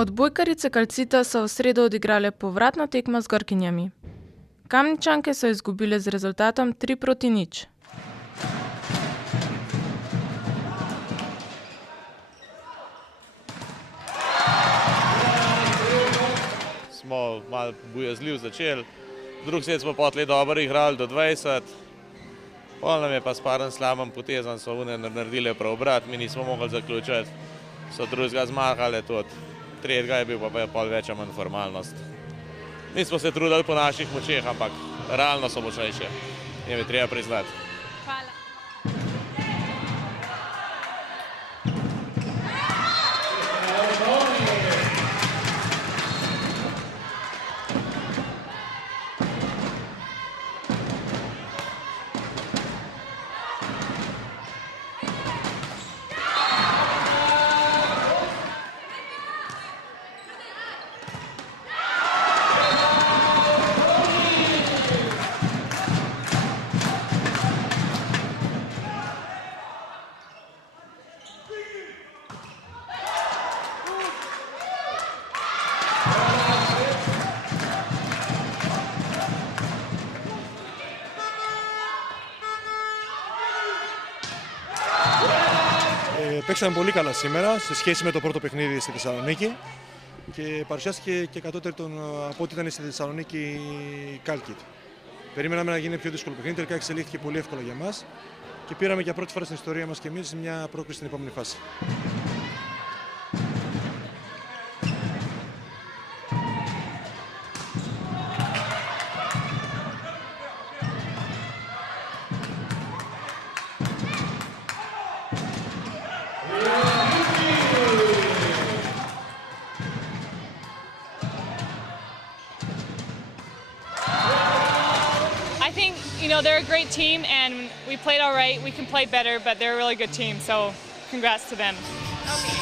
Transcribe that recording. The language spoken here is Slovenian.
Odbojkarice Calcita so v sredo odigrale povratno tekmo z Grkinjami. Kamničanke so izgubile z rezultatom 3:0. Smo malo bojazljiv začeli, drugi set smo potlej dobro igrali do 20, pol nam je pa s parim slabim potezom so one naredile preobrat, mi nismo mogli zaključiti, so drugega zmahale tudi, tretjega je bil pa pol več ali manj formalnost. Mi smo se trudili po naših močeh, ampak realno so močnejše, jim je treba priznati. Hvala. Παίξαμε πολύ καλά σήμερα σε σχέση με το πρώτο παιχνίδι στη Θεσσαλονίκη και παρουσιάστηκε και κατώτερο από ό,τι ήταν στη Θεσσαλονίκη η Calcit. Περίμεναμε να γίνει πιο δύσκολο παιχνίδι, τελικά εξελίχθηκε πολύ εύκολα για μας και πήραμε για πρώτη φορά στην ιστορία μας και εμείς μια πρόκριση στην επόμενη φάση. I think, they're a great team and we played all right. We can play better, but they're a really good team, so congrats to them. Okay.